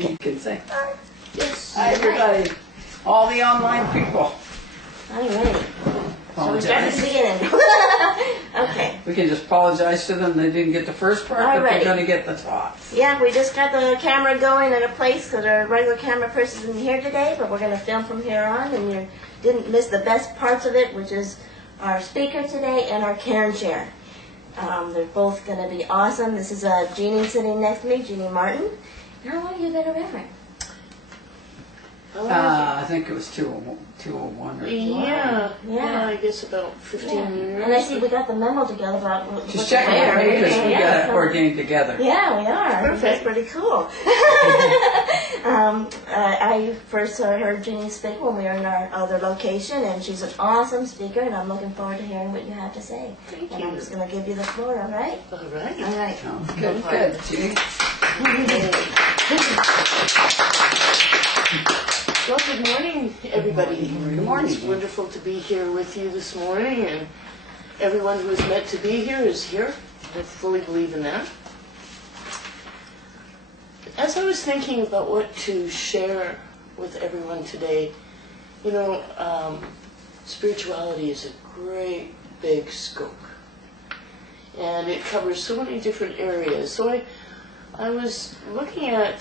Jeannie can say hi. Yes. Hi, everybody. All the online people. All right. So we start at the beginning. Okay. We can just apologize to them. They didn't get the first part, but they're going to get the top. Yeah, we just got the camera going at a place because our regular camera person isn't here today, but we're going to film from here on, and you didn't miss the best parts of it, which is our speaker today and our Karen chair. They're both going to be awesome. This is Jeannie sitting next to me, Jeannie Martin. How long have you been a reverend? I think it was 201 or Yeah, I guess about 15 years. And I see we got the memo together about what just checking it because we got ordained together. Yeah, we are. Perfect. That's pretty cool. I first heard Jeannie speak when we were in our other location, and she's an awesome speaker, and I'm looking forward to hearing what you have to say. Thank and you. I'm just going to give you the floor, all right? All right. All right. Sounds good. Good, Jeannie. Well, good morning, everybody. Good morning. It's wonderful to be here with you this morning, and everyone who is meant to be here is here. I fully believe in that. As I was thinking about what to share with everyone today, you know, spirituality is a great big scope, and it covers so many different areas. So I was looking at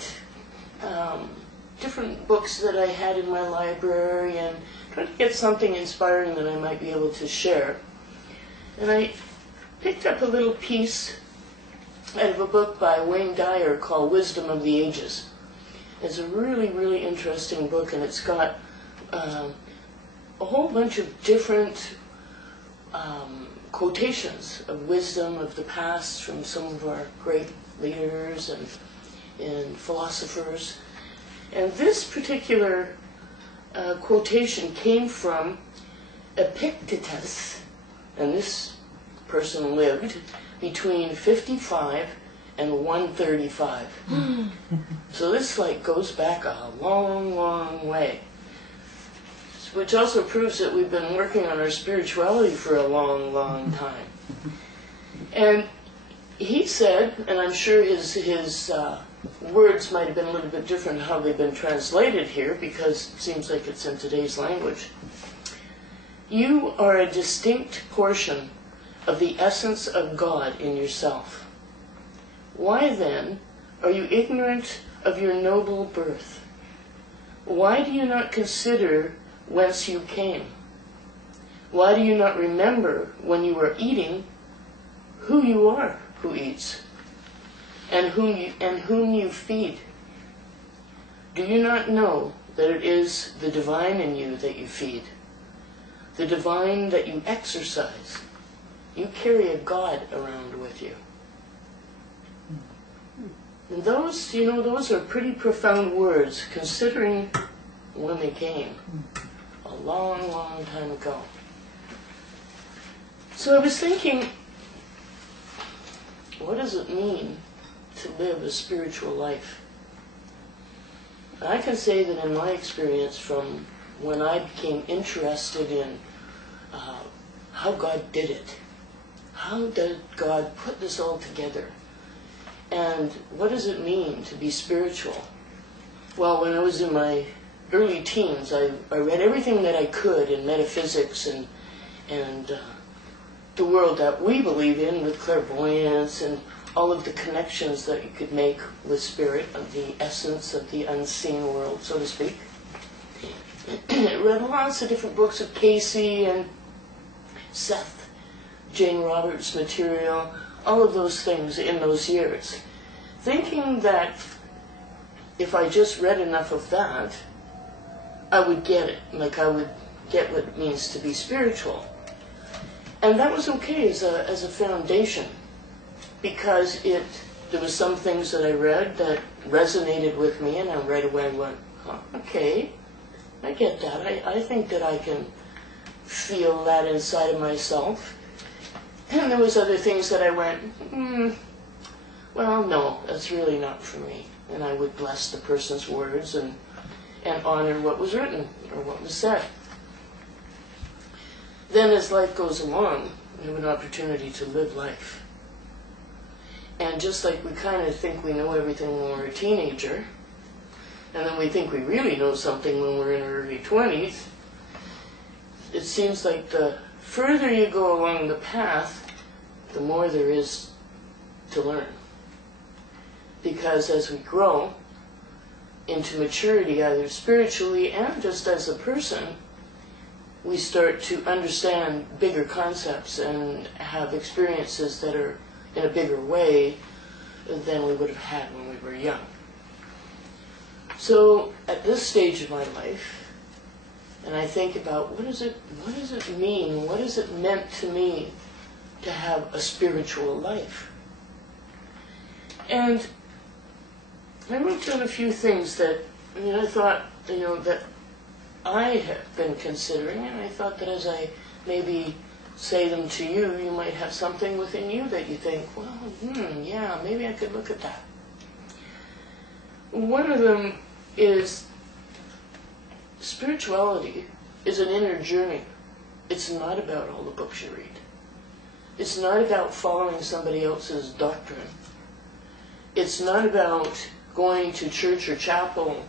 different books that I had in my library and trying to get something inspiring that I might be able to share. And I picked up a little piece out of a book by Wayne Dyer called Wisdom of the Ages. It's a really, really interesting book, and it's got a whole bunch of different quotations of wisdom of the past from some of our great leaders and philosophers. And this particular quotation came from Epictetus, and this person lived between 55 and 135. So this goes back a long, long way, which also proves that we've been working on our spirituality for a long, long time. And he said, and I'm sure his words might have been a little bit different how they've been translated here, because it seems like it's in today's language. You are a distinct portion of the essence of God in yourself. Why then are you ignorant of your noble birth? Why do you not consider whence you came? Why do you not remember when you are eating who you are who eats? And whom you feed? Do you not know that it is the divine in you that you feed, the divine that you exercise? You carry a God around with you. And those, those are pretty profound words, considering when they came, a long, long time ago. So I was thinking, what does it mean to live a spiritual life? I can say that in my experience, from when I became interested in how God did it, how did God put this all together, and what does it mean to be spiritual? Well, when I was in my early teens, I read everything that I could in metaphysics and the world that we believe in, with clairvoyance and all of the connections that you could make with spirit, of the essence of the unseen world, so to speak. I read lots of different books of Casey and Seth, Jane Roberts material, all of those things in those years, thinking that if I just read enough of that, I would get it, I would get what it means to be spiritual. And that was okay as a foundation, because there was some things that I read that resonated with me, and I right away went, oh, okay, I get that. I think that I can feel that inside of myself. And there was other things that I went, well, no, that's really not for me. And I would bless the person's words and honor what was written or what was said. Then as life goes along, we have an opportunity to live life. And just like we kind of think we know everything when we're a teenager, and then we think we really know something when we're in our early 20s. It seems like the further you go along the path, the more there is to learn. Because as we grow into maturity, either spiritually and just as a person, we start to understand bigger concepts and have experiences that are in a bigger way than we would have had when we were young. So at this stage of my life, and I think about what does it mean, what is it meant to me to have a spiritual life? And I wrote down a few things that, I thought, that I have been considering, and I thought that as I maybe say them to you, you might have something within you that you think, well, yeah, maybe I could look at that. One of them is spirituality is an inner journey. It's not about all the books you read. It's not about following somebody else's doctrine. It's not about going to church or chapel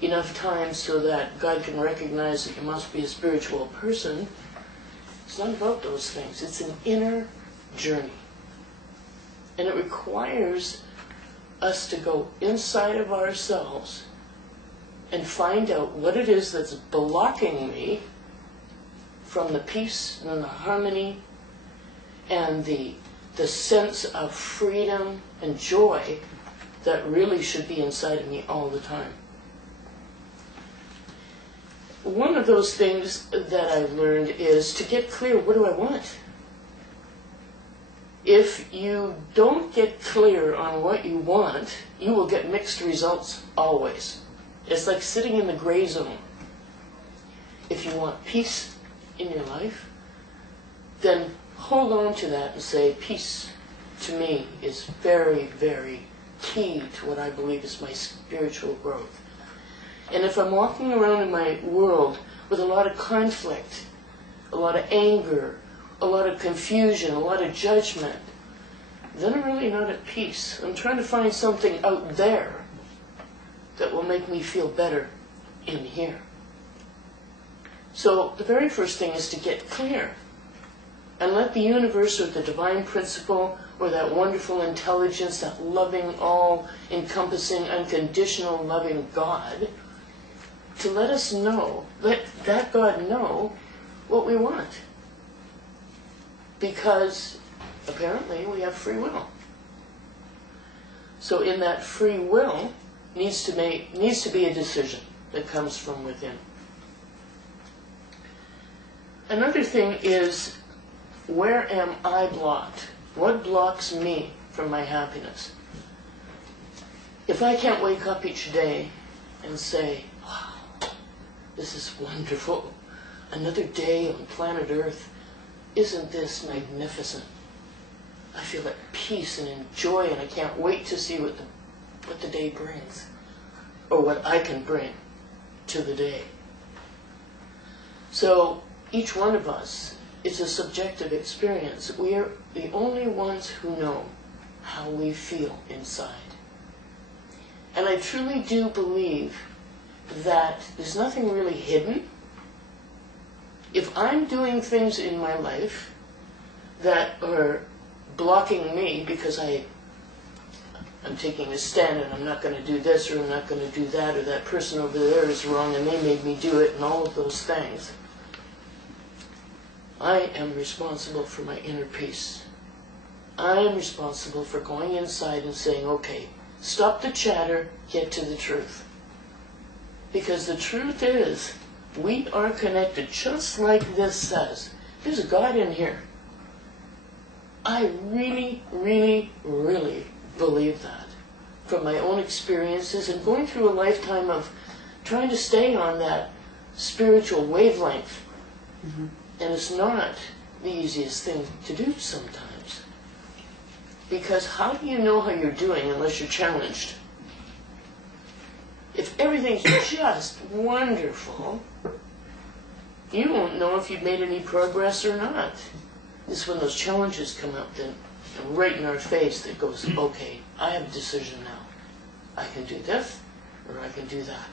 enough times so that God can recognize that you must be a spiritual person. It's not about those things. It's an inner journey. And it requires us to go inside of ourselves and find out what it is that's blocking me from the peace and the harmony and the sense of freedom and joy that really should be inside of me all the time. One of those things that I've learned is to get clear, what do I want? If you don't get clear on what you want, you will get mixed results always. It's like sitting in the gray zone. If you want peace in your life, then hold on to that and say, peace to me is very, very key to what I believe is my spiritual growth. And if I'm walking around in my world with a lot of conflict, a lot of anger, a lot of confusion, a lot of judgment, then I'm really not at peace. I'm trying to find something out there that will make me feel better in here. So the very first thing is to get clear and let the universe or the divine principle or that wonderful intelligence, that loving, all-encompassing, unconditional loving God, to let us know, let that God know what we want. Because apparently we have free will. So in that free will needs to be a decision that comes from within. Another thing is, where am I blocked? What blocks me from my happiness? If I can't wake up each day and say, wow, this is wonderful, another day on planet Earth, isn't this magnificent? I feel at peace and in joy, and I can't wait to see what the day brings, or what I can bring to the day. So each one of us, it's a subjective experience. We are the only ones who know how we feel inside. And I truly do believe that there's nothing really hidden. If I'm doing things in my life that are blocking me because I'm taking a stand and I'm not going to do this or I'm not going to do that, or that person over there is wrong and they made me do it, and all of those things, I am responsible for my inner peace. I am responsible for going inside and saying, okay, stop the chatter, get to the truth. Because the truth is, we are connected, just like this says. There's a God in here. I really, really, really believe that from my own experiences and going through a lifetime of trying to stay on that spiritual wavelength. Mm-hmm. And it's not the easiest thing to do sometimes. Because how do you know how you're doing unless you're challenged? If everything's just wonderful, you won't know if you've made any progress or not. It's when those challenges come up then, and right in our face, that goes, okay, I have a decision now. I can do this, or I can do that.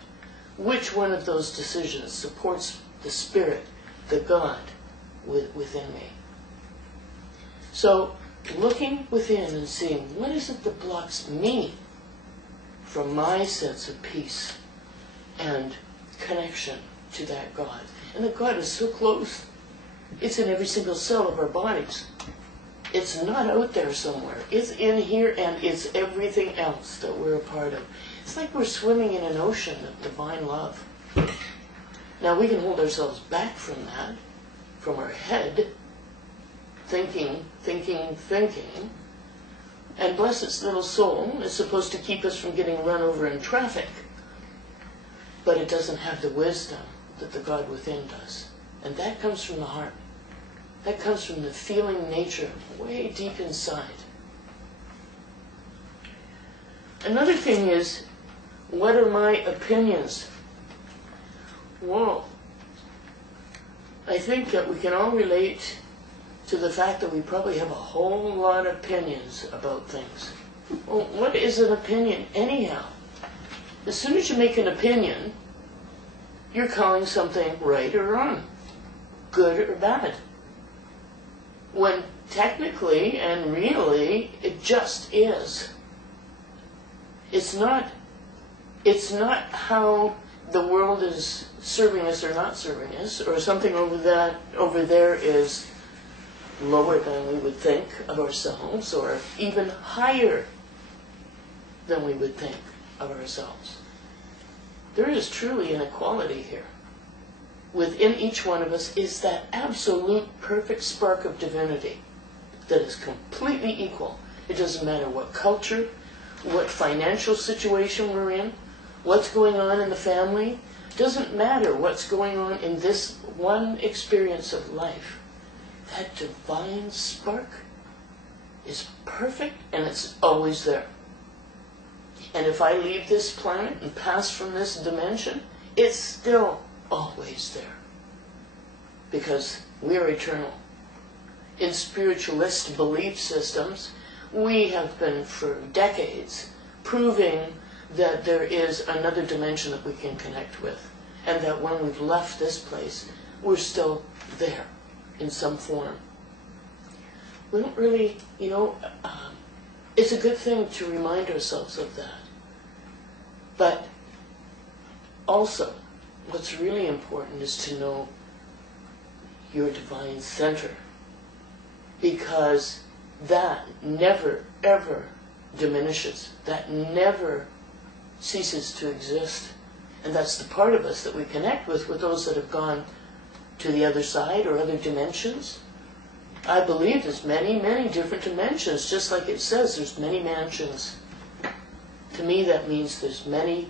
Which one of those decisions supports the Spirit, the God within me? So, looking within and seeing, what is it that blocks me from my sense of peace and connection to that God? And that God is so close. It's in every single cell of our bodies. It's not out there somewhere. It's in here, and it's everything else that we're a part of. It's like we're swimming in an ocean of divine love. Now, we can hold ourselves back from that, from our head, thinking, and bless its little soul, is supposed to keep us from getting run over in traffic. But it doesn't have the wisdom that the God within does. And that comes from the heart. That comes from the feeling nature way deep inside. Another thing is, what are my opinions? Well, I think that we can all relate to the fact that we probably have a whole lot of opinions about things. Well, what is an opinion anyhow? As soon as you make an opinion, you're calling something right or wrong, good or bad. When technically and really, it just is. It's not how the world is serving us or not serving us, or something over there is lower than we would think of ourselves, or even higher than we would think of ourselves. There is truly an equality here. Within each one of us is that absolute perfect spark of divinity that is completely equal. It doesn't matter what culture, what financial situation we're in, what's going on in the family. It doesn't matter what's going on in this one experience of life. That divine spark is perfect, and it's always there. And if I leave this planet and pass from this dimension, it's still always there. Because we are eternal. In spiritualist belief systems, we have been for decades proving that there is another dimension that we can connect with. And that when we've left this place, we're still there in some form. We don't really, it's a good thing to remind ourselves of that. But also, what's really important is to know your divine center. Because that never, ever diminishes. That never ceases to exist. And that's the part of us that we connect with those that have gone to the other side or other dimensions. I believe there's many, many different dimensions, just like it says there's many mansions. To me, that means there's many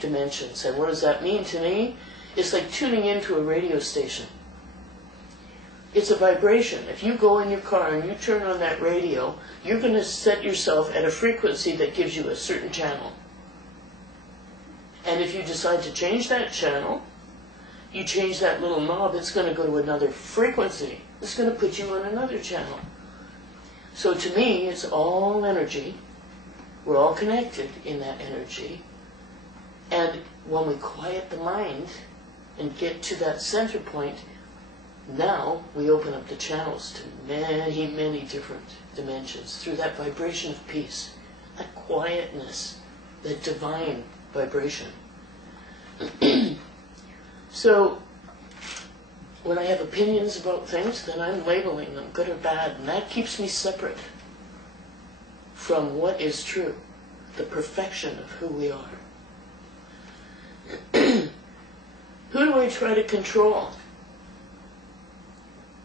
dimensions. And what does that mean to me? It's like tuning into a radio station. It's a vibration. If you go in your car and you turn on that radio, you're going to set yourself at a frequency that gives you a certain channel. And if you decide to change that channel, you change that little knob, it's going to go to another frequency. It's going to put you on another channel. So to me, it's all energy. We're all connected in that energy. And when we quiet the mind and get to that center point, now we open up the channels to many, many different dimensions through that vibration of peace, that quietness, that divine vibration. So, when I have opinions about things, then I'm labeling them good or bad, and that keeps me separate from what is true, the perfection of who we are. Who do I try to control?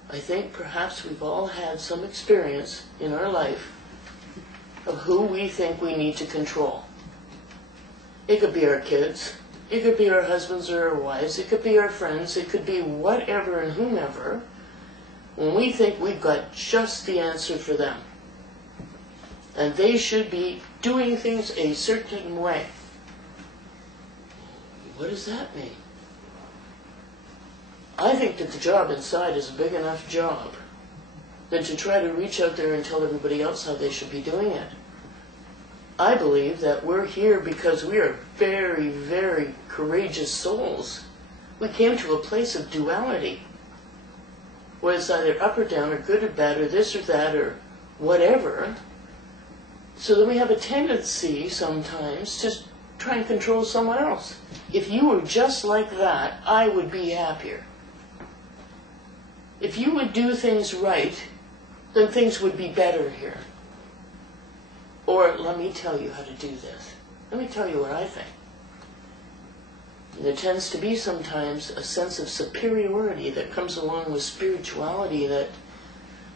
I think perhaps we've all had some experience in our life of who we think we need to control. It could be our kids, it could be our husbands or our wives, it could be our friends, it could be whatever and whomever, when we think we've got just the answer for them. And they should be doing things a certain way. What does that mean? I think that the job inside is a big enough job than to try to reach out there and tell everybody else how they should be doing it. I believe that we're here because we are very, very courageous souls. We came to a place of duality, where it's either up or down, or good or bad, or this or that, or whatever. So then we have a tendency sometimes to try and control someone else. If you were just like that, I would be happier. If you would do things right, then things would be better here. Or let me tell you how to do this. Let me tell you what I think. And there tends to be sometimes a sense of superiority that comes along with spirituality that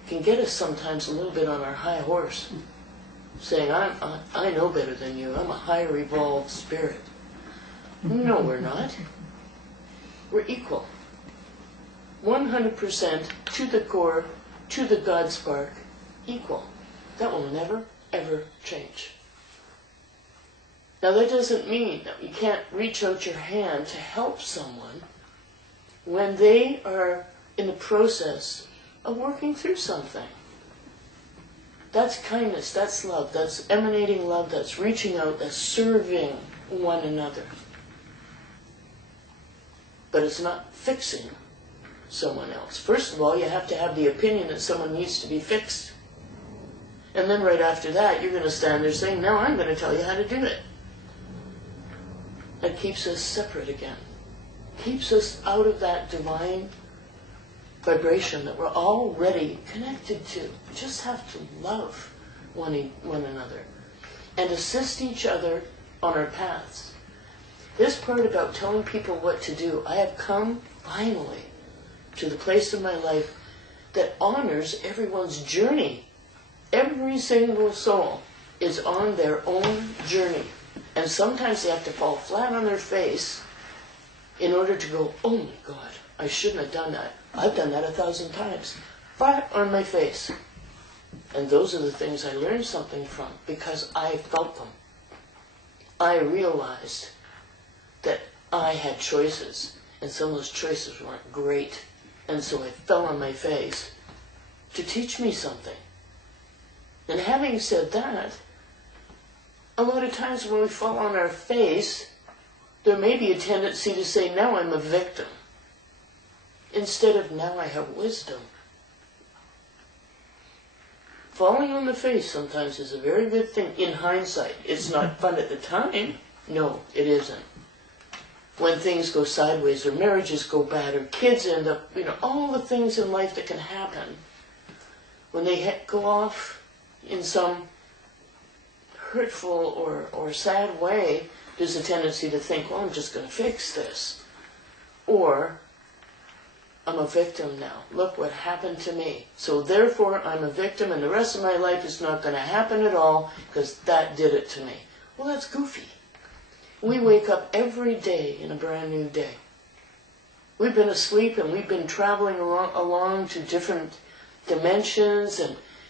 can get us sometimes a little bit on our high horse, saying, I know better than you. I'm a higher evolved spirit. No, we're not. We're equal. 100% to the core, to the God spark, equal. That will never, ever change. Now that doesn't mean that you can't reach out your hand to help someone when they are in the process of working through something. That's kindness, that's love, that's emanating love, that's reaching out, that's serving one another. But it's not fixing someone else. First of all, you have to have the opinion that someone needs to be fixed. And then right after that, you're going to stand there saying, now I'm going to tell you how to do it. That keeps us separate again. Keeps us out of that divine vibration that we're already connected to. We just have to love one another and assist each other on our paths. This part about telling people what to do, I have come finally to the place in my life that honors everyone's journey. Every single soul is on their own journey. And sometimes they have to fall flat on their face in order to go, oh my God, I shouldn't have done that. I've done that 1,000 times. Flat on my face. And those are the things I learned something from because I felt them. I realized that I had choices, and some of those choices weren't great. And so I fell on my face to teach me something. And having said that, a lot of times when we fall on our face, there may be a tendency to say, now I'm a victim, instead of now I have wisdom. Falling on the face sometimes is a very good thing in hindsight. It's not fun at the time. No, it isn't. When things go sideways, or marriages go bad, or kids end up, all the things in life that can happen, when they go off in some hurtful or sad way, there's a tendency to think, well, I'm just going to fix this. Or, I'm a victim now. Look what happened to me. So therefore, I'm a victim, and the rest of my life is not going to happen at all, because that did it to me. Well, that's goofy. We wake up every day in a brand new day. We've been asleep, and we've been traveling along to different dimensions,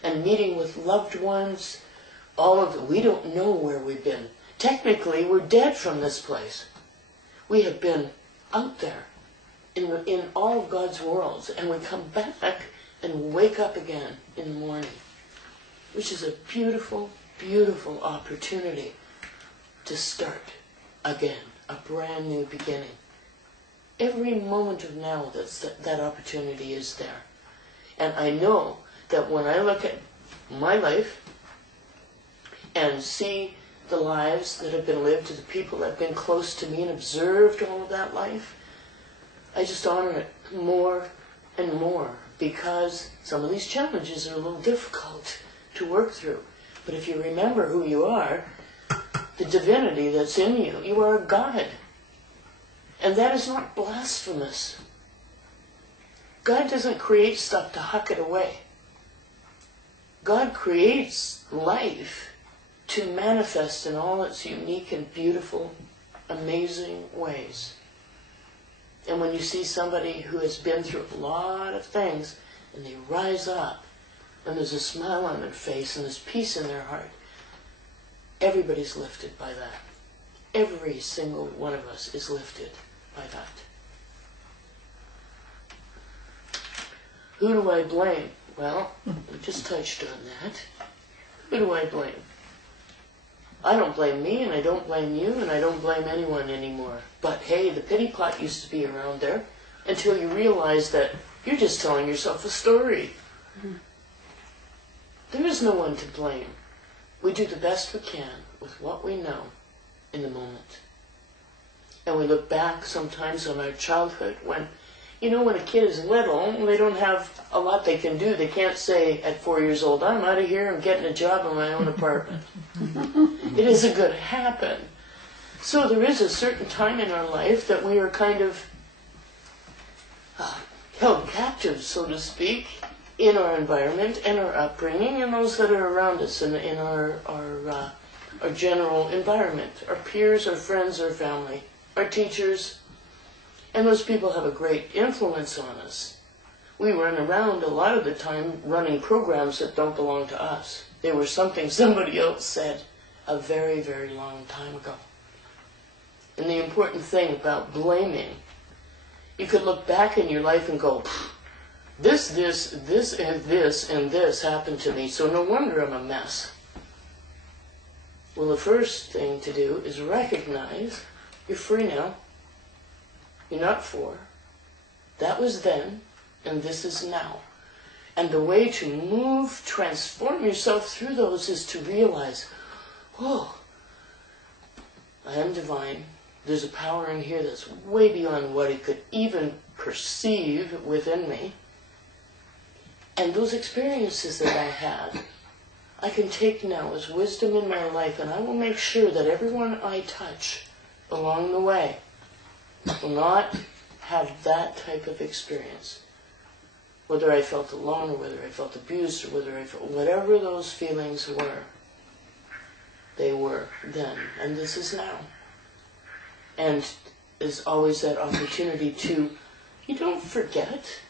and meeting with loved ones. All of it. We don't know where we've been. Technically, we're dead from this place. We have been out there in all of God's worlds, and we come back and wake up again in the morning, which is a beautiful, beautiful opportunity to start again, a brand new beginning. Every moment of now, that opportunity is there. And I know that when I look at my life and see the lives that have been lived to the people that have been close to me and observed all of that life, I just honor it more and more, because some of these challenges are a little difficult to work through. But if you remember who you are, the divinity that's in you, you are a God. And that is not blasphemous. God doesn't create stuff to huck it away. God creates life to manifest in all its unique and beautiful, amazing ways. And when you see somebody who has been through a lot of things, and they rise up, and there's a smile on their face, and there's peace in their heart, everybody's lifted by that. Every single one of us is lifted by that. Who do I blame? Well, we just touched on that. Who do I blame? I don't blame me, and I don't blame you, and I don't blame anyone anymore. But hey, the pity pot used to be around there until you realize that you're just telling yourself a story. There is no one to blame. We do the best we can with what we know in the moment. And we look back sometimes on our childhood when, when a kid is little, they don't have a lot they can do. They can't say at 4 years old, I'm out of here, I'm getting a job in my own apartment. It isn't going to happen. So there is a certain time in our life that we are kind of held captive, so to speak, in our environment and our upbringing and those that are around us in our general environment, our peers, our friends, our family, our teachers. And those people have a great influence on us. We run around a lot of the time running programs that don't belong to us. They were something somebody else said a very, very long time ago. And the important thing about blaming, you could look back in your life and go, this, and this happened to me, so no wonder I'm a mess. Well, the first thing to do is recognize you're free now. You're not for. That was then, and this is now. And the way to transform yourself through those is to realize, oh, I am divine. There's a power in here that's way beyond what it could even perceive within me. And those experiences that I had, I can take now as wisdom in my life, and I will make sure that everyone I touch along the way will not have that type of experience. Whether I felt alone, or whether I felt abused, or whether I felt whatever those feelings were, they were then, and this is now. And there's always that opportunity to, you don't forget,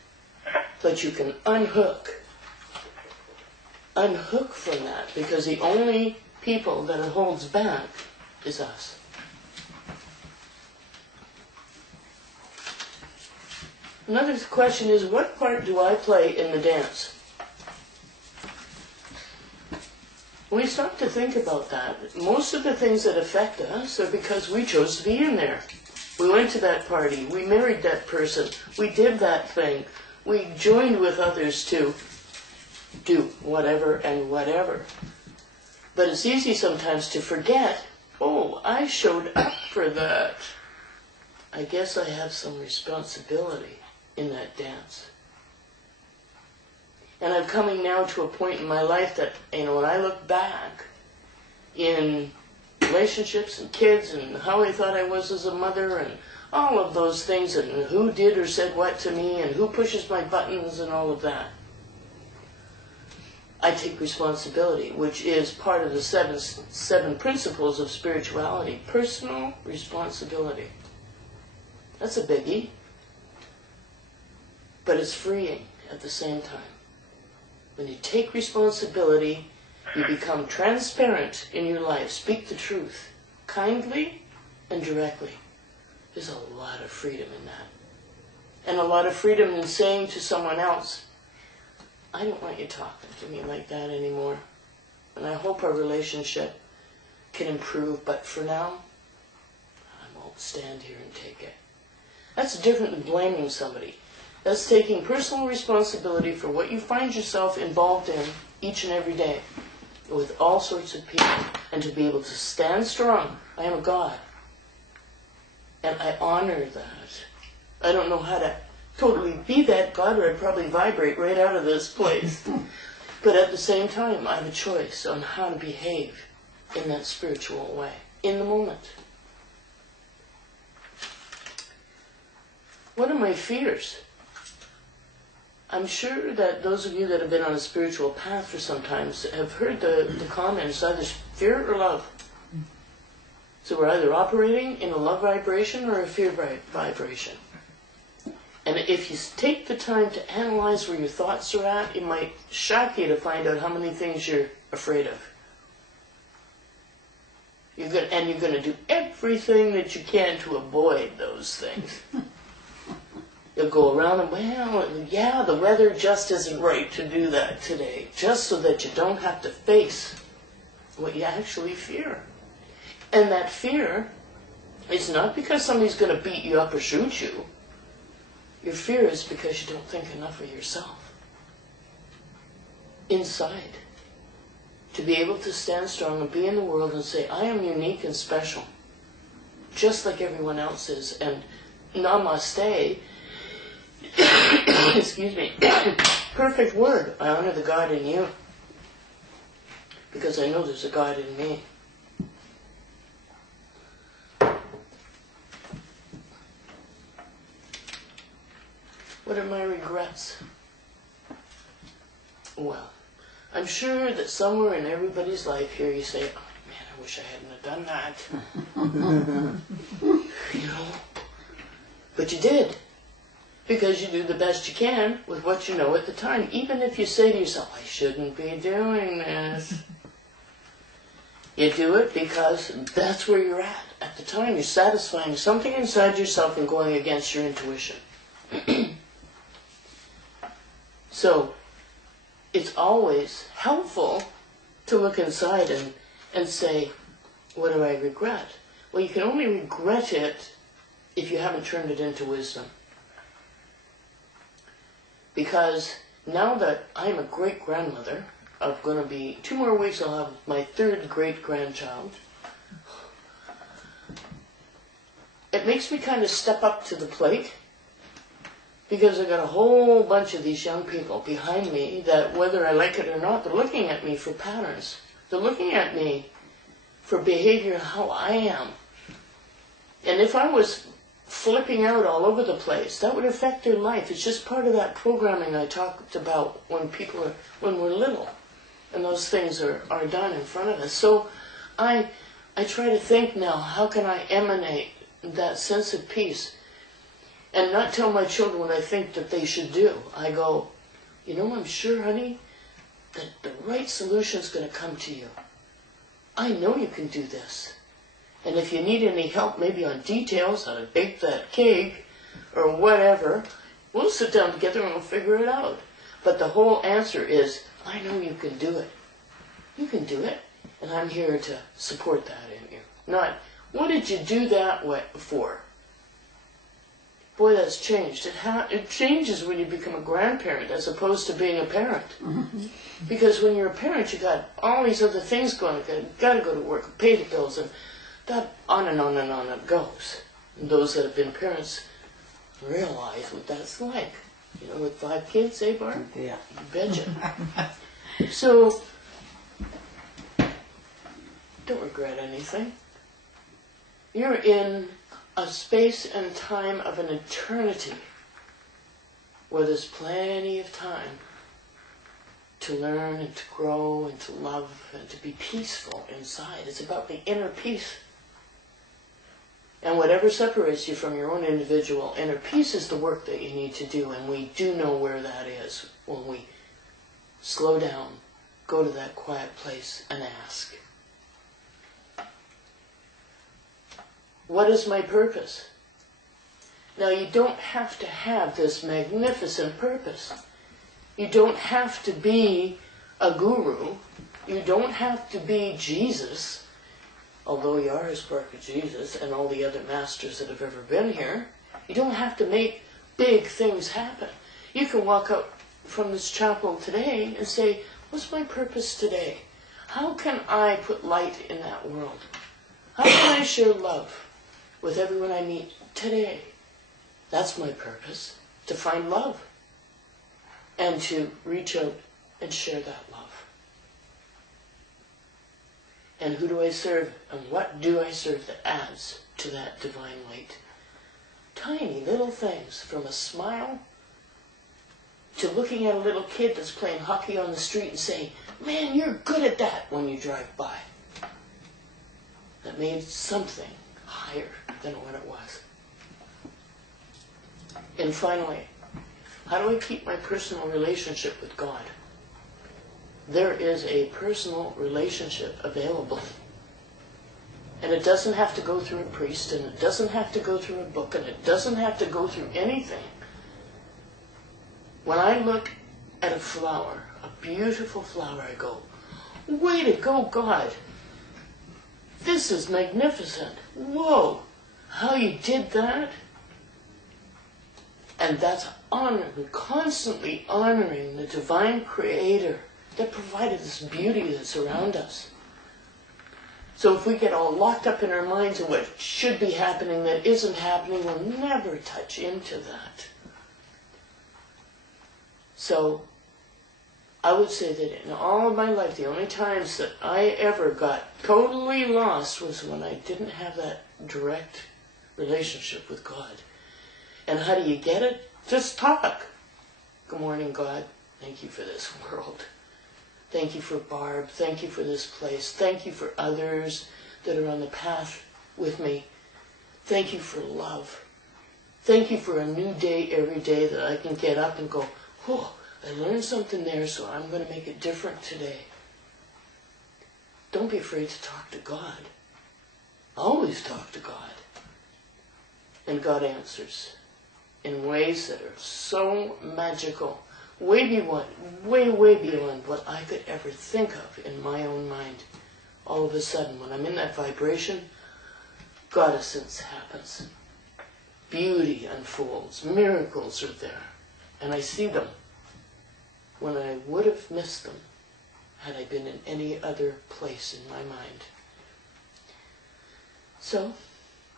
but you can unhook from that, because the only people that it holds back is us. Another question is, what part do I play in the dance? When we stop to think about that, most of the things that affect us are because we chose to be in there. We went to that party, we married that person, we did that thing, we joined with others to do whatever and whatever. But it's easy sometimes to forget, oh, I showed up for that. I guess I have some responsibility in that dance. And I'm coming now to a point in my life that, when I look back in relationships and kids and how I thought I was as a mother and all of those things, and who did or said what to me and who pushes my buttons and all of that, I take responsibility, which is part of the seven principles of spirituality. Personal responsibility. That's a biggie. But it's freeing at the same time. When you take responsibility, you become transparent in your life. Speak the truth, kindly and directly. There's a lot of freedom in that. And a lot of freedom in saying to someone else, I don't want you talking to me like that anymore. And I hope our relationship can improve, but for now, I won't stand here and take it. That's different than blaming somebody. That's taking personal responsibility for what you find yourself involved in each and every day with all sorts of people, and to be able to stand strong. I am a God. And I honor that. I don't know how to totally be that God, or I'd probably vibrate right out of this place. But at the same time, I have a choice on how to behave in that spiritual way, in the moment. What are my fears? I'm sure that those of you that have been on a spiritual path for some time have heard the comments, either fear or love. So we're either operating in a love vibration or a fear vibration. And if you take the time to analyze where your thoughts are at, it might shock you to find out how many things you're afraid of. You're going to do everything that you can to avoid those things. You'll go around and, well, yeah, the weather just isn't right to do that today, just so that you don't have to face what you actually fear. And that fear is not because somebody's going to beat you up or shoot you. Your fear is because you don't think enough of yourself. Inside. To be able to stand strong and be in the world and say, I am unique and special. Just like everyone else is. And namaste, excuse me, perfect word. I honor the God in you. Because I know there's a God in me. What are my regrets? Well, I'm sure that somewhere in everybody's life here you say, oh man, I wish I hadn't have done that. You know? But you did. Because you do the best you can with what you know at the time. Even if you say to yourself, I shouldn't be doing this. You do it because that's where you're at the time. You're satisfying something inside yourself and going against your intuition. So, it's always helpful to look inside and say, what do I regret? Well, you can only regret it if you haven't turned it into wisdom. Because now that I'm a great-grandmother, I'm going to be, 2 more weeks I'll have my 3rd great-grandchild. It makes me kind of step up to the plate. Because I've got a whole bunch of these young people behind me that, whether I like it or not, they're looking at me for patterns. They're looking at me for behavior, how I am. And if I was flipping out all over the place, that would affect their life. It's just part of that programming I talked about when we're little. And those things are done in front of us. So I try to think now, how can I emanate that sense of peace? And not tell my children what I think that they should do. I go, you know, I'm sure, honey, that the right solution's going to come to you. I know you can do this. And if you need any help, maybe on details, how to bake that cake, or whatever, we'll sit down together and we'll figure it out. But the whole answer is, I know you can do it. You can do it. And I'm here to support that in you. Not, what did you do that way for? Boy, that's changed. It changes when you become a grandparent as opposed to being a parent. Mm-hmm. Because when you're a parent, you got all these other things going on. You got to go to work, pay the bills, and that on and on and on it goes. And those that have been parents realize what that's like. You know, with 5 kids, eh, Barb? Yeah. You betcha. So, don't regret anything. You're in a space and time of an eternity where there's plenty of time to learn and to grow and to love and to be peaceful inside. It's about the inner peace. And whatever separates you from your own individual inner peace is the work that you need to do, and we do know where that is when we slow down, go to that quiet place and ask. What is my purpose? Now, you don't have to have this magnificent purpose. You don't have to be a guru. You don't have to be Jesus, although you are a spark of Jesus and all the other masters that have ever been here. You don't have to make big things happen. You can walk out from this chapel today and say, what's my purpose today? How can I put light in that world? How can I share love with everyone I meet today? That's my purpose, to find love and to reach out and share that love. And who do I serve and what do I serve that adds to that divine light? Tiny little things, from a smile to looking at a little kid that's playing hockey on the street and saying, man, you're good at that, when you drive by. That made something higher than what it was. And finally, how do I keep my personal relationship with God? There is a personal relationship available. And it doesn't have to go through a priest, and it doesn't have to go through a book, and it doesn't have to go through anything. When I look at a flower, a beautiful flower, I go, way to go, God. this is magnificent. Whoa, how you did that? And that's honor. We're constantly honoring the divine creator that provided this beauty that's around us. So if we get all locked up in our minds and what should be happening that isn't happening, we'll never touch into that. So I would say that in all of my life, the only times that I ever got totally lost was when I didn't have that direct relationship with God. And how do you get it? Just talk. Good morning, God. Thank you for this world. Thank you for Barb. Thank you for this place. Thank you for others that are on the path with me. Thank you for love. Thank you for a new day every day that I can get up and go, oh, I learned something there, so I'm going to make it different today. Don't be afraid to talk to God. Always talk to God. And God answers in ways that are so magical. Way beyond what I could ever think of in my own mind. All of a sudden, when I'm in that vibration, goddessence happens. Beauty unfolds. Miracles are there. And I see them when I would have missed them had I been in any other place in my mind. So,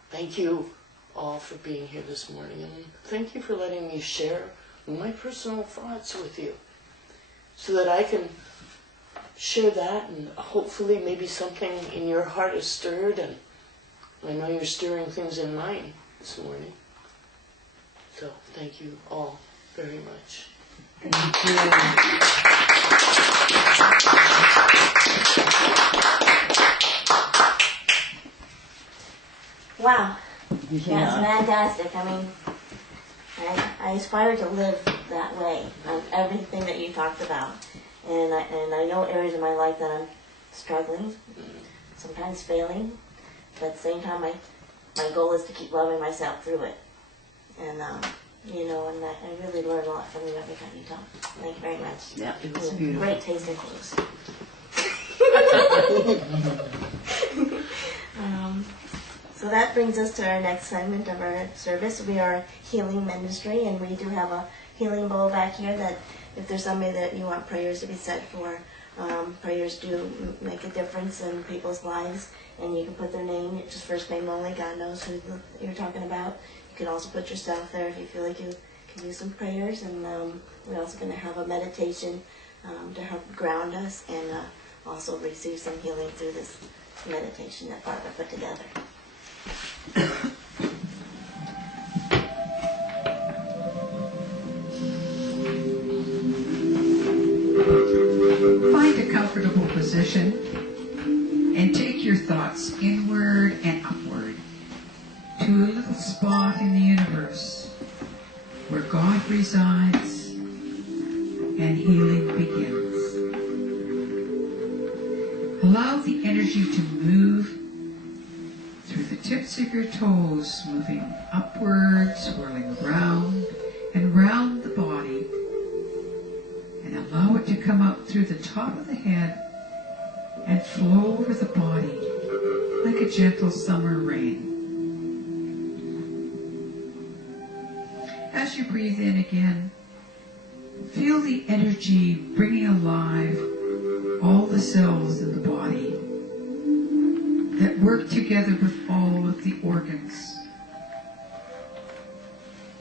thank you all for being here this morning. And thank you for letting me share my personal thoughts with you so that I can share that, and hopefully maybe something in your heart is stirred, and I know you're stirring things in mine this morning. So thank you all very much. Thank you. Wow. Yeah. That's fantastic. I mean, I aspire to live that way on everything that you talked about. And I know areas of my life that I'm struggling, sometimes failing, but at the same time, my goal is to keep loving myself through it. And, and I really learn a lot from you every time you talk. Thank you very much. Yeah, it was beautiful. Great taste in clothes. So that brings us to our next segment of our service. We are a healing ministry, and we do have a healing bowl back here that if there's somebody that you want prayers to be said for, prayers do make a difference in people's lives, and you can put their name, just first name only. God knows who you're talking about. You can also put yourself there if you feel like you can use some prayers, and we're also going to have a meditation to help ground us and also receive some healing through this meditation that Barbara put together. Find a comfortable position and take your thoughts inward and upward to a little spot in the universe where God resides and healing begins. Allow the energy to move through the tips of your toes, moving upward, swirling around and round the body, and allow it to come up through the top of the head and flow over the body like a gentle summer rain. As you breathe in again, feel the energy bringing alive all the cells in the body that work together with all of the organs.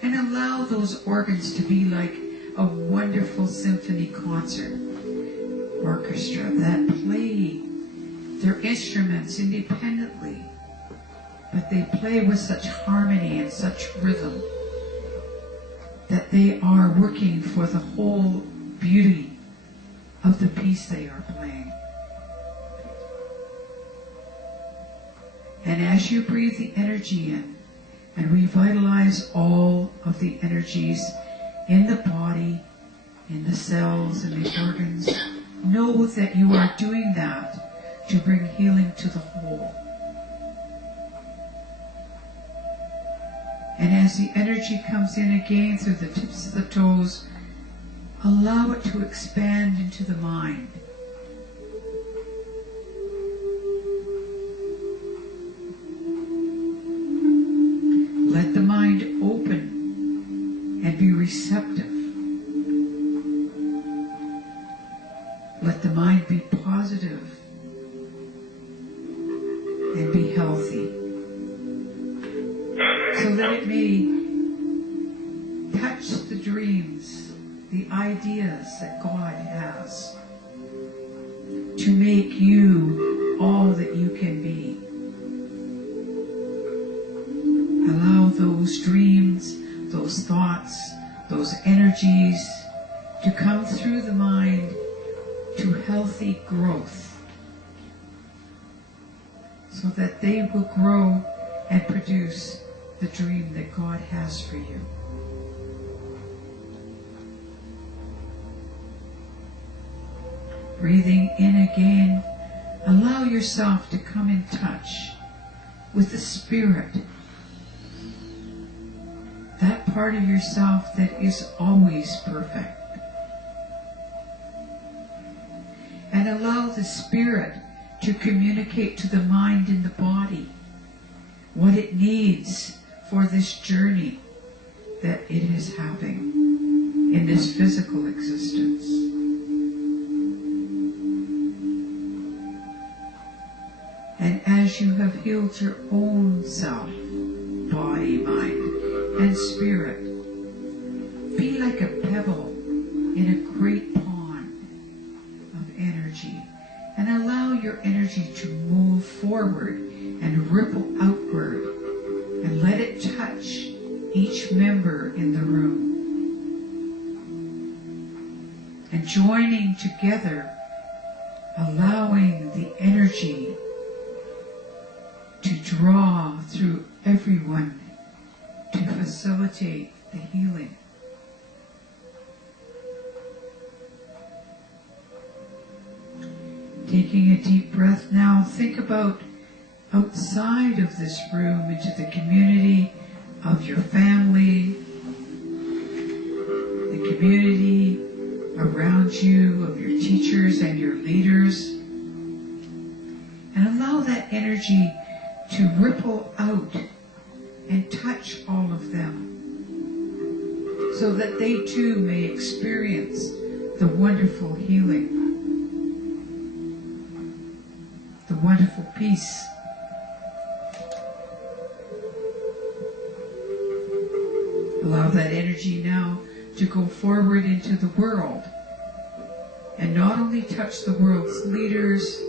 And allow those organs to be like a wonderful symphony concert orchestra that play their instruments independently, but they play with such harmony and such rhythm that they are working for the whole beauty of the piece they are playing. And as you breathe the energy in and revitalize all of the energies in the body, in the cells, in the organs, know that you are doing that to bring healing to the whole. And as the energy comes in again through the tips of the toes, allow it to expand into the mind. so that it may touch the dreams, the ideas that God has to make you all that you can be. Allow those dreams, those thoughts, those energies to come through the mind to healthy growth, so that they will grow and produce the dream that God has for you. Breathing in again, allow yourself to come in touch with the Spirit, that part of yourself that is always perfect. And allow the Spirit to communicate to the mind and the body what it needs for this journey that it is having in this physical existence. And as you have healed your own self, body, mind, and spirit, be like a pebble in a great pond of energy, and allow your energy to move forward and ripple outward, and let it touch each member in the room. And joining together, allowing the energy to draw through everyone to facilitate the healing. Taking a deep breath now, think about outside of this room into the community of your family, the community around you, of your teachers and your leaders, and allow that energy to ripple out and touch all of them, so that they too may experience the wonderful healing, the wonderful peace. Allow that energy now to go forward into the world, and not only touch the world's leaders,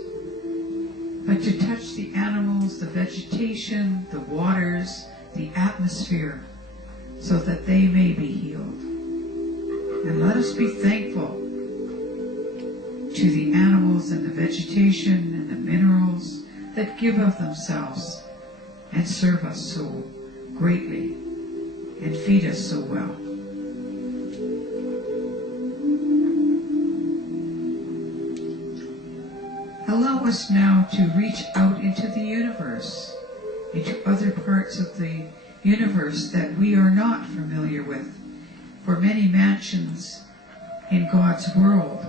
but to touch the animals, the vegetation, the waters, the atmosphere, so that they may be healed. And let us be thankful to the animals and the vegetation and the minerals that give of themselves and serve us so greatly and feed us so well. Allow us now to reach out into the universe, into other parts of the universe that we are not familiar with. For many mansions in God's world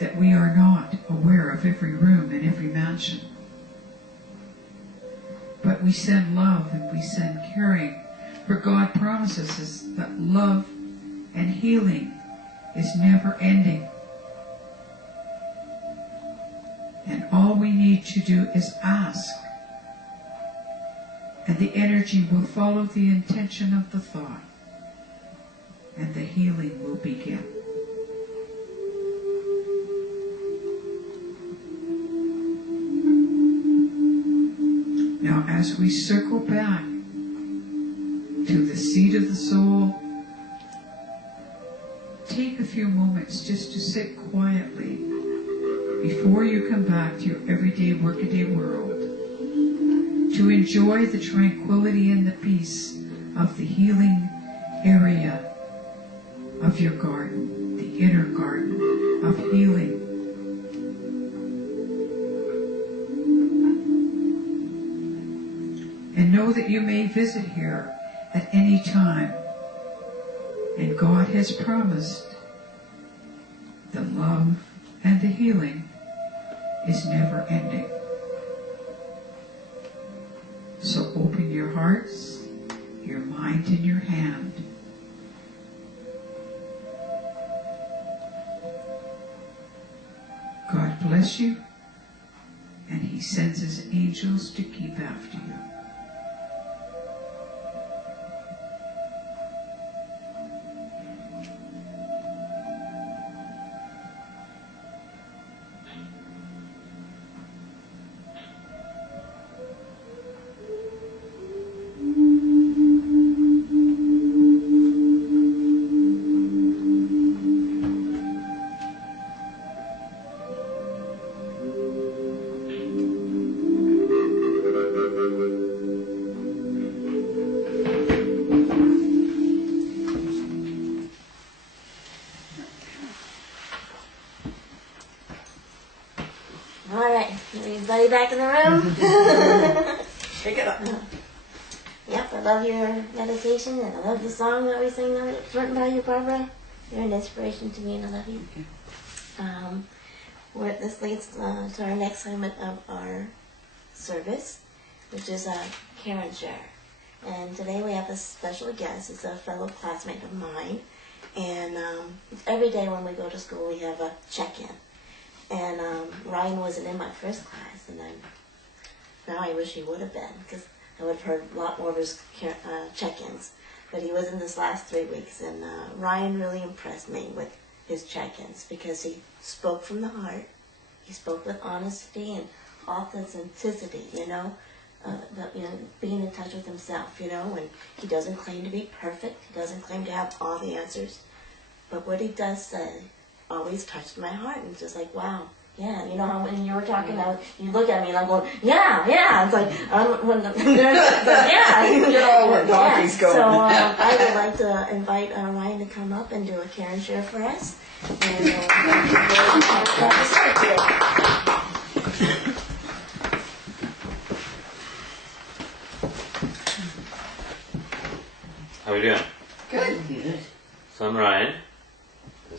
that we are not aware of every room and every mansion. But we send love and we send caring, for God promises us that love and healing is never ending. And all we need to do is ask, and the energy will follow the intention of the thought, and the healing will begin. Now, as we circle back to the seat of the soul, take a few moments just to sit quietly before you come back to your everyday, workaday world, to enjoy the tranquility and the peace of the healing area of your garden, the inner garden of healing. And know that you may visit here at any time, and God has promised the love and the healing is never ending. So open your hearts, your mind, and your hand. God bless you, and He sends His angels to keep after you. back in the room. Pick it up. Yep, I love your meditation, and I love the song that we sing. It's written by you, Barbara. You're an inspiration to me, and I love you. This leads to our next segment of our service, which is Care and Share. And today we have a special guest. It's a fellow classmate of mine. And every day when we go to school, we have a check-in. And Ryan wasn't in my first class, and now I wish he would have been, because I would have heard a lot more of his check-ins. But he was in this last 3 weeks, and Ryan really impressed me with his check-ins, because he spoke from the heart. He spoke with honesty and authenticity, being in touch with himself, and he doesn't claim to be perfect. He doesn't claim to have all the answers. But what he does say always touched my heart, and it's just like, wow. Yeah, you know how when you were talking, you look at me and I'm going, yeah. It's like, yeah. You know where donkey's going. So I would like to invite Ryan to come up and do a care and share for us. And How are we doing? Good. So I'm Ryan.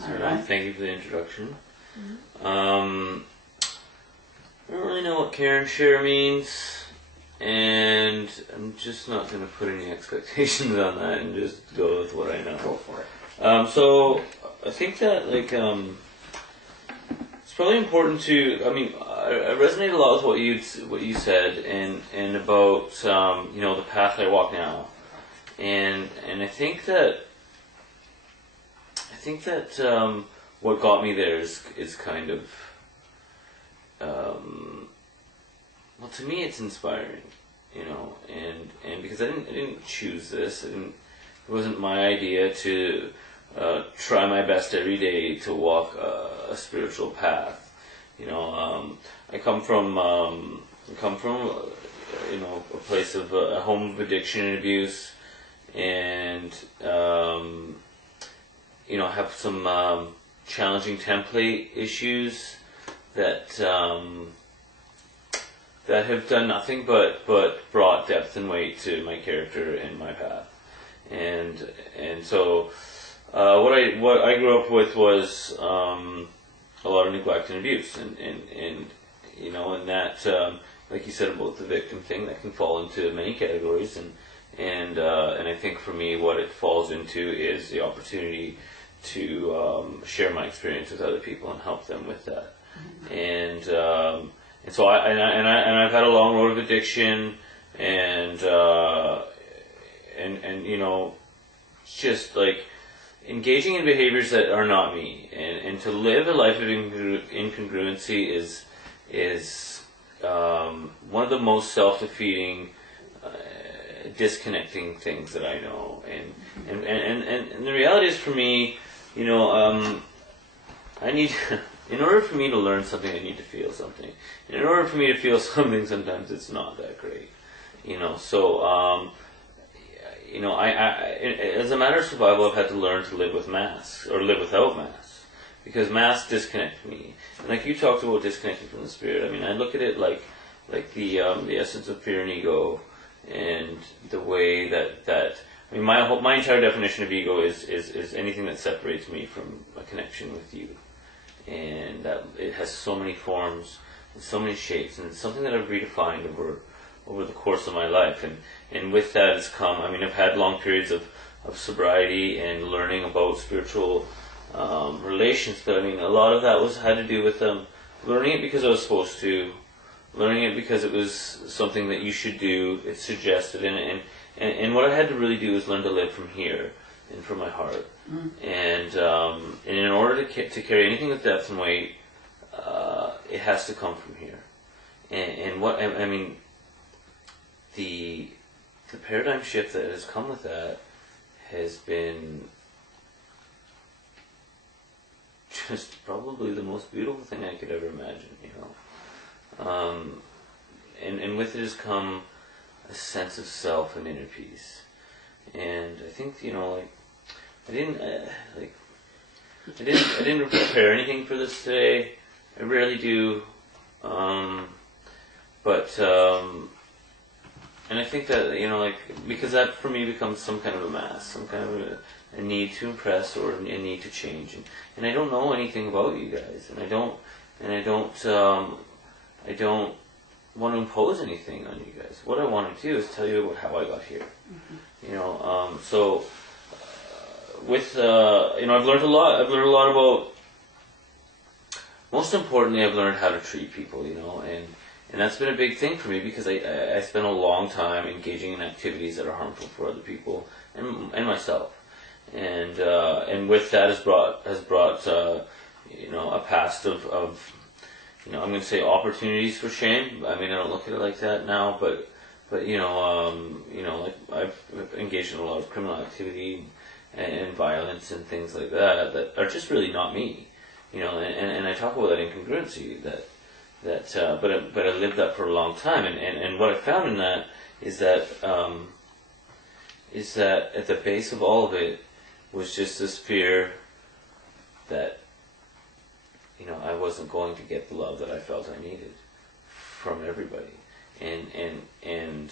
All right. Thank you for the introduction. I don't really know what care and share means, and I'm just not going to put any expectations on that and just go with what I know. Go for it. So I think that it's probably important to. I resonate a lot with what you said and about the path I walk now, and I think that what got me there is kind of to me it's inspiring, and because I didn't choose this. It wasn't my idea to try my best every day to walk a spiritual path. I come from a place of a home of addiction and abuse, and have some challenging template issues that have done nothing but brought depth and weight to my character and my path, and so what I grew up with was a lot of neglect and abuse, and that like you said about the victim thing, that can fall into many categories, and I think for me what it falls into is the opportunity to share my experience with other people and help them with that. And so I've had a long road of addiction, and just like engaging in behaviors that are not me, and to live a life of incongruency is one of the most self-defeating, disconnecting things that I know. And the reality is, for me, I need, in order for me to learn something, I need to feel something. And in order for me to feel something, sometimes it's not that great. So, I as a matter of survival, I've had to learn to live with masks, or live without masks. Because masks disconnect me. And like you talked about disconnecting from the spirit, I look at it like the essence of fear and ego, and the way that my entire definition of ego is anything that separates me from a connection with you, and that it has so many forms and so many shapes, and it's something that I've redefined over the course of my life, and with that has come. I've had long periods of sobriety and learning about spiritual relations, but a lot of that had to do with learning it because I was supposed to. Learning it because it was something that you should do, it's suggested, and what I had to really do is learn to live from here and from my heart. And in order to carry anything with depth and weight, it has to come from here. And what the paradigm shift that has come with that has been just probably the most beautiful thing I could ever imagine, and with it has come a sense of self and inner peace. And I think I didn't prepare anything for this today. I rarely do. and I think that, like, because that for me becomes some kind of a mask, some kind of a need to impress or a need to change, and I don't know anything about you guys, and I don't want to impose anything on you guys. What I want to do is tell you about how I got here. With I've learned a lot. I've learned a lot about. Most importantly, I've learned how to treat people. And that's been a big thing for me because I spent a long time engaging in activities that are harmful for other people and myself. And with that has brought a past of I'm going to say opportunities for shame. I mean, I don't look at it like that now, but like I've engaged in a lot of criminal activity and violence and things like that are just really not me. And I talk about that incongruency but I lived that for a long time, and what I found in that is that at the base of all of it was just this fear that I wasn't going to get the love that I felt I needed from everybody, and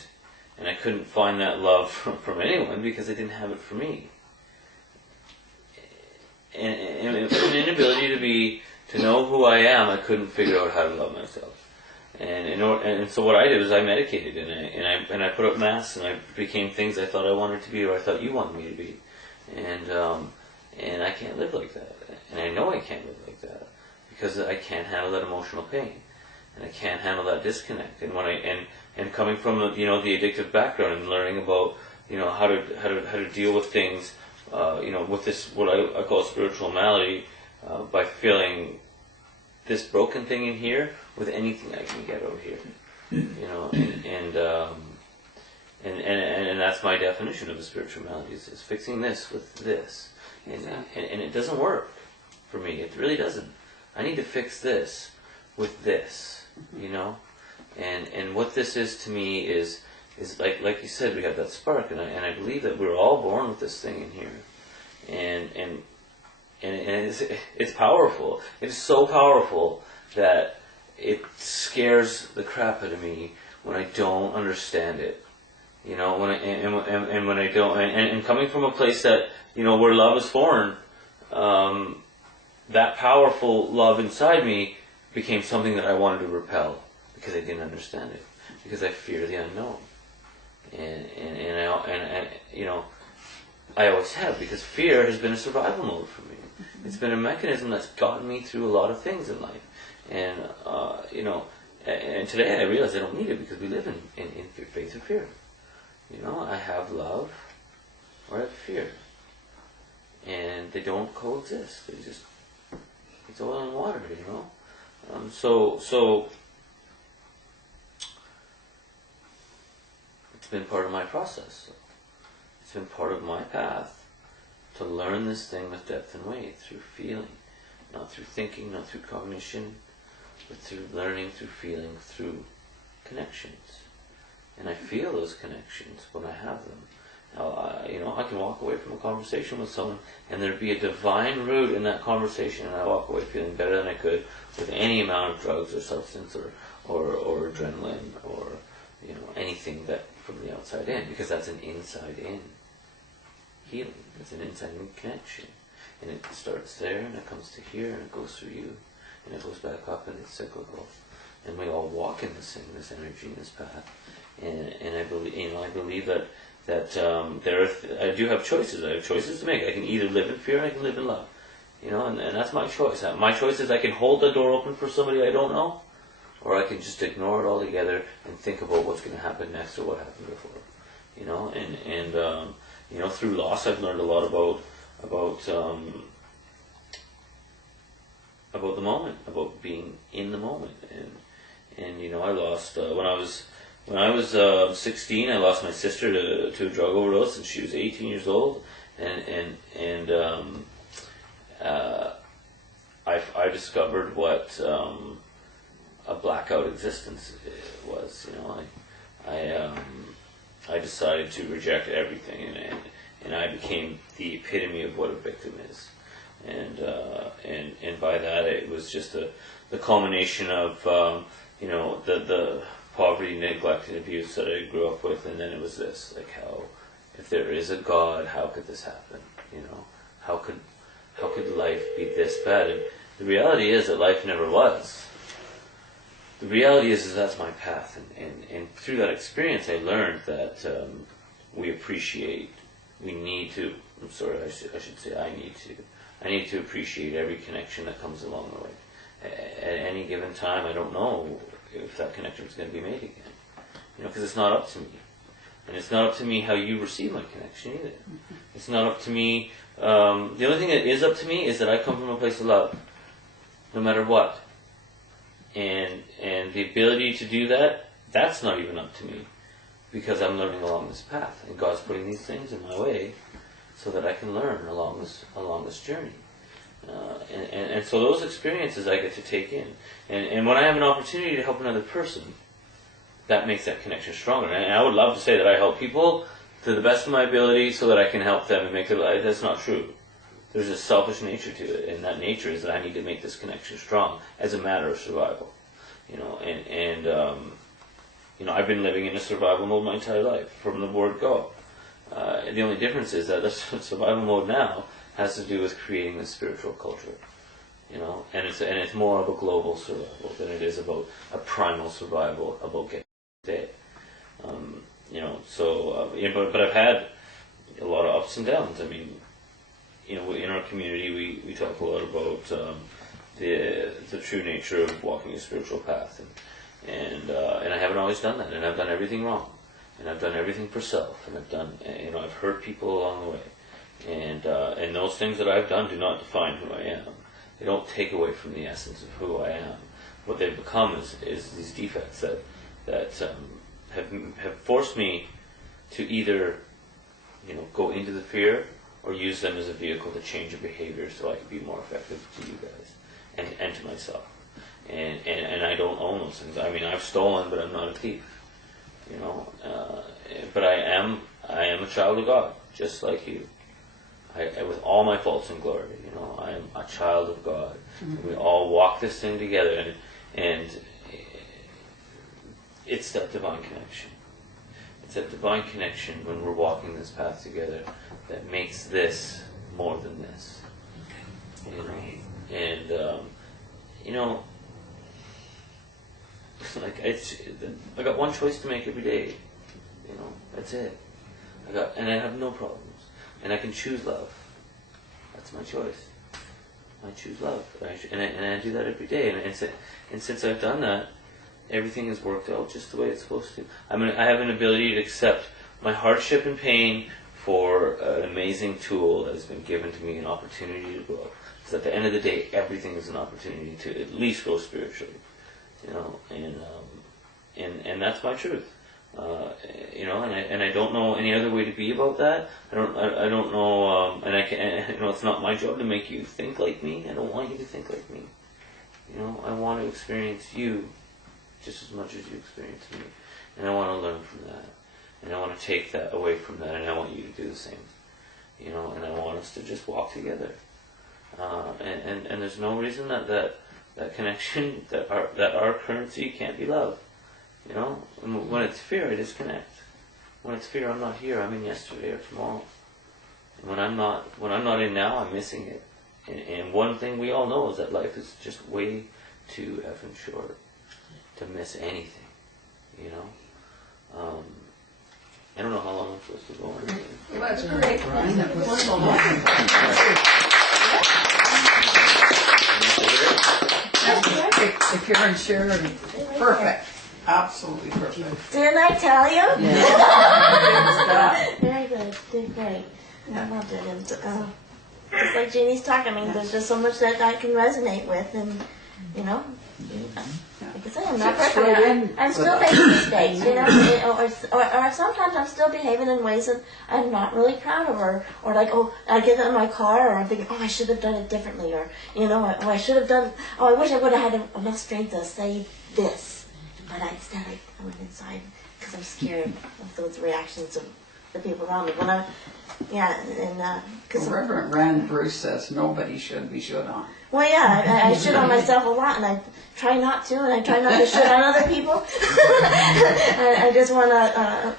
I couldn't find that love from anyone because I didn't have it for me, and an inability to know who I am. I couldn't figure out how to love myself, and so what I did was I medicated and I put up masks and I became things I thought I wanted to be or I thought you wanted me to be, and I can't live like that, and I know I can't live like that because I can't handle that emotional pain, and I can't handle that disconnect, and and coming from the addictive background and learning about how to deal with things, with this what I call spiritual malady. By filling this broken thing in here with anything I can get over here, and that's my definition of a spiritual malady is fixing this with this, and it doesn't work for me. It really doesn't. I need to fix this with this, and what this is to me is like you said, we have that spark, and I believe that we're all born with this thing in here, and it's powerful. It's so powerful that it scares the crap out of me when I don't understand it. When I don't, and coming from a place that where love is foreign, that powerful love inside me became something that I wanted to repel because I didn't understand it, because I fear the unknown, I always have, because fear has been a survival mode for me. It's been a mechanism that's gotten me through a lot of things in life, and and today I realize I don't need it because we live in faith or fear. I have love or I have fear, and they don't coexist. It's oil and water, So it's been part of my process. It's been part of my path to learn this thing with depth and weight through feeling, not through thinking, not through cognition, but through learning, through feeling, through connections. And I feel those connections when I have them. Now, I can walk away from a conversation with someone and there'd be a divine root in that conversation, and I walk away feeling better than I could with any amount of drugs or substance or adrenaline or anything that from the outside in, because that's an inside in healing. It's an inside in connection, and it starts there and it comes to here and it goes through you and it goes back up, and it's cyclical, and we all walk in this energy, in this path, and I believe that I do have choices. I have choices to make. I can either live in fear or I can live in love, and that's my choice. My choice is I can hold the door open for somebody I don't know, or I can just ignore it altogether and think about what's going to happen next or what happened before, and through loss I've learned a lot about the moment, about being in the moment, and I lost when I was 16. I lost my sister to a drug overdose, and she was 18 years old, and I discovered what a blackout existence was. I decided to reject everything, and I became the epitome of what a victim is, and by that it was just the culmination of the poverty, neglect, and abuse that I grew up with, and then it was this, like, how, if there is a God, how could this happen? You know, how could life be this bad? And the reality is that life never was. The reality is that's my path, and through that experience I learned that we need to, I'm sorry, I should say I need to appreciate every connection that comes along the way. At any given time, I don't know if that connection is going to be made again. You know, because it's not up to me. And it's not up to me how you receive my connection either. It's not up to me. The only thing that is up to me is that I come from a place of love, no matter what. And the ability to do that, that's not even up to me, because I'm learning along this path, and God's putting these things in my way so that I can learn along this journey. And so those experiences I get to take in, and when I have an opportunity to help another person, that makes that connection stronger. And I would love to say that I help people to the best of my ability so that I can help them and make their life. That's not true. There's a selfish nature to it, and that nature is that I need to make this connection strong as a matter of survival. You know, and you know, I've been living in a survival mode my entire life from the word go. The only difference is that the survival mode now has to do with creating the spiritual culture. You know, and it's more of a global survival than it is about a primal survival about getting day. You know, so but I've had a lot of ups and downs. I mean, you know, in our community, we talk a lot about the true nature of walking a spiritual path, and I haven't always done that, and I've done everything wrong, and I've done everything for self, and I've hurt people along the way, and those things that I've done do not define who I am. They don't take away from the essence of who I am. What they've become is these defects that have forced me to either, you know, go into the fear or use them as a vehicle to change your behavior so I can be more effective to you guys and to myself. And I don't own those things. I mean, I've stolen, but I'm not a thief. You know, but I am a child of God, just like you. With all my faults and glory, you know, I am a child of God. Mm-hmm. And we all walk this thing together, and it's that divine connection. It's that divine connection when we're walking this path together that makes this more than this. You know? And you know, like I got one choice to make every day. You know, that's it. And I have no problems. And I can choose love. That's my choice. I choose love. And I do that every day. And since I've done that, everything has worked out just the way it's supposed to. I mean, I have an ability to accept my hardship and pain for an amazing tool that has been given to me, an opportunity to grow. Because at the end of the day, everything is an opportunity to at least grow spiritually. You know, and that's my truth. You know, and I don't know any other way to be about that. I don't know, and I can, you know, it's not my job to make you think like me. I don't want you to think like me. You know, I want to experience you just as much as you experience me, and I want to learn from that, and I want to take that away from that, and I want you to do the same. You know, and I want us to just walk together, and there's no reason that connection, that our currency can't be love. You know, and when it's fear, I disconnect. When it's fear, I'm not here. I'm in yesterday or tomorrow. And when I'm not in now, I'm missing it. And one thing we all know is that life is just way too effing short to miss anything. You know, I don't know how long I'm supposed to go on. Well, that's great, Brian. That was so long. That's perfect. If you're in Sharon, perfect. Absolutely perfect. Didn't I tell you? Yeah. Very good. Did great. I loved it. And, it's like Jeannie's talking. I mean, there's just so much that I can resonate with, and you know, like I said, I'm not perfect. I'm still making mistakes, you know, or sometimes I'm still behaving in ways that I'm not really proud of, or like, oh, I get in my car, or I'm thinking, oh, I should have done it differently, or you know, I should have done. Oh, I wish I would have had enough strength to say this. But instead I went inside because I'm scared of those reactions of the people around me. Yeah, and because Reverend Rand Bruce says nobody should be should on. well, yeah, I shit on myself a lot, and I try not to, and I try not to shit on other people. I just want to,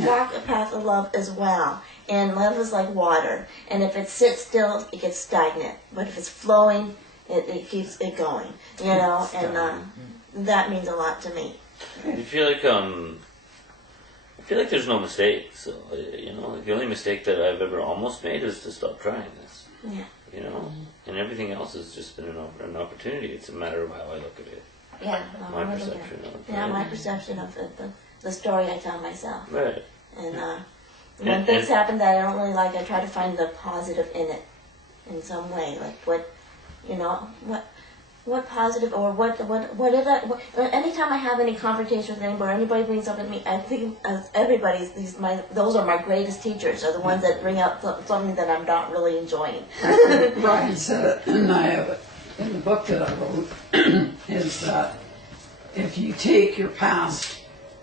walk a path of love as well. And love is like water, and if it sits still, it gets stagnant. But if it's flowing, it keeps it going, and that means a lot to me. I feel like there's no mistake. So the only mistake that I've ever almost made is to stop trying this. Yeah. And everything else has just been an opportunity. It's a matter of how I look at it. Yeah. My perception of it. Yeah, my perception of the story I tell myself. Right. And when things happen that I don't really like, I try to find the positive in it in some way. Like what positive or what is that? Anytime I have any confrontation with anybody, or anybody brings up at me, I think as everybody's those are my greatest teachers. Are the ones that bring out something that I'm not really enjoying. Brian said it, and I have it in the book that I wrote, is that if you take your past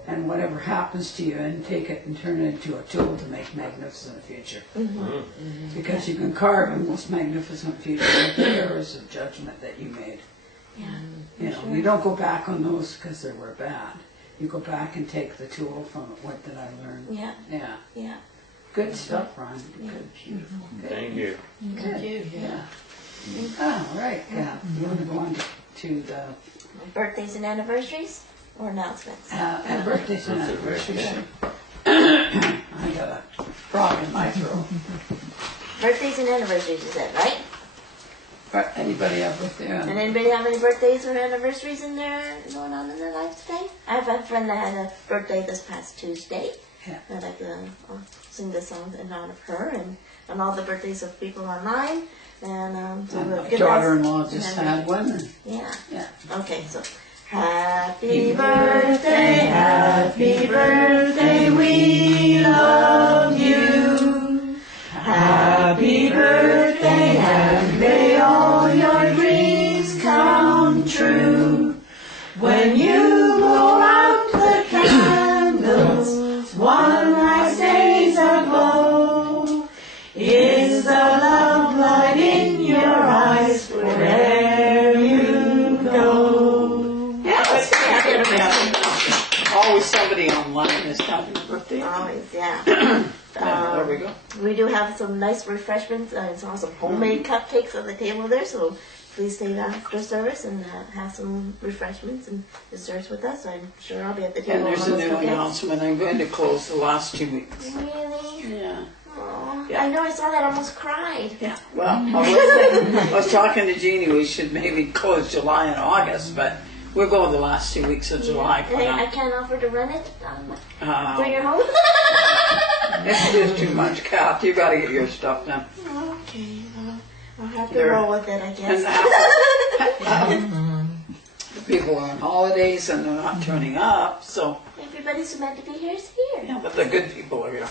and whatever happens to you and take it and turn it into a tool to make magnificent future. Because you can carve a most magnificent future with the errors of judgment that you made. Yeah. You don't go back on those because they were bad. You go back and take the tool from it. What did I learn? Yeah. Yeah. Yeah. Good stuff, Ron. Good, beautiful. Good. Thank you. Good. Yeah. Oh, right. Yeah. You want to go on to the Birthdays and anniversaries or announcements? and birthdays and anniversaries. I got a frog in my throat. Birthdays and anniversaries, you said, right? But anybody have birthday? And anybody have any birthdays or anniversaries going on in their lives today? I have a friend that had a birthday this past Tuesday. Yeah. I'd like to sing the song in honor of her and all the birthdays of people online. And so My daughter-in-law just had one. Yeah. Yeah. Okay, so happy birthday, we love you. Happy birthday, and may all your dreams come true. When you blow out the candles, one last day's aglow, is the love light in your eyes wherever you go. Always somebody online is having a birthday. Always, yeah. There we go. We do have some nice refreshments and some homemade cupcakes on the table there, so please stay after service and have some refreshments and desserts with us. I'm sure I'll be at the table. And there's on a those new cupcakes. announcement. I'm going to close the last 2 weeks. Really? Yeah. Aw, Yeah. I know, I saw that, I almost cried. Yeah. Well, I was talking to Jeannie. We should maybe close July and August, but we'll go the last 2 weeks of July. And I can't offer to run it for your home? This is too much, Kath. You got to get your stuff done. Okay, well, I'll have to There. roll with it, I guess. And people are on holidays and they're not turning up, so Everybody's who's meant to be here is here. yeah. But the good people are here.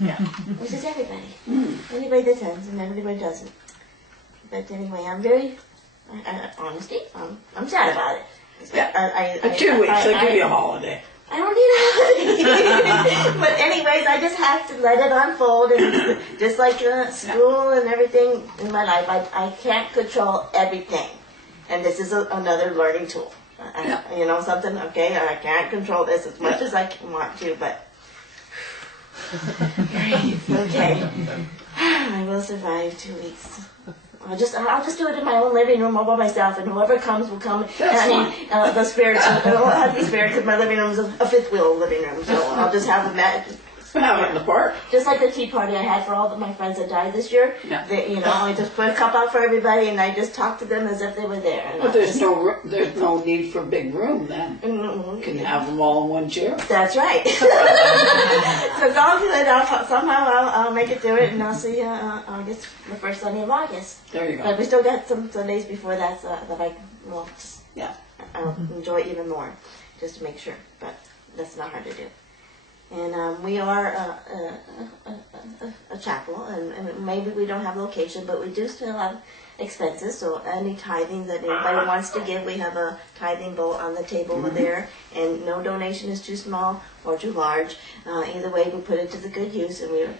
Yeah. Which is everybody. Anybody that attends and everybody doesn't. But anyway, I'm very, honesty, I'm sad about it. Yeah. For 2 weeks, I'll give you a holiday. I don't need a holiday. But anyways, I just have to let it unfold. And just like school and everything in my life, I can't control everything. And this is another learning tool. You know something? Okay, I can't control this as much as I want to, but okay. I will survive 2 weeks. I'll just do it in my own living room all by myself, and whoever comes will come. The spirits. It'll have to be spirits because my living room is a fifth wheel living room, so I'll just have Have it in the park. just like the tea party I had for all of my friends that died this year. Yeah. I just put a cup out for everybody, and I just talked to them as if they were there. And But there's no need for a big room then. You can have them all in one chair. That's right. So God good. Somehow I'll make it through it, and I'll see you August, the first Sunday of August. There you go. But we still got some Sundays before that Yeah. I'll enjoy even more, just to make sure. But that's not hard to do. And we are a chapel, and maybe we don't have location, but we do still have expenses. So any tithing that anybody wants to give, we have a tithing bowl on the table over there, and no donation is too small or too large. Either way, we put it to the good use, and we're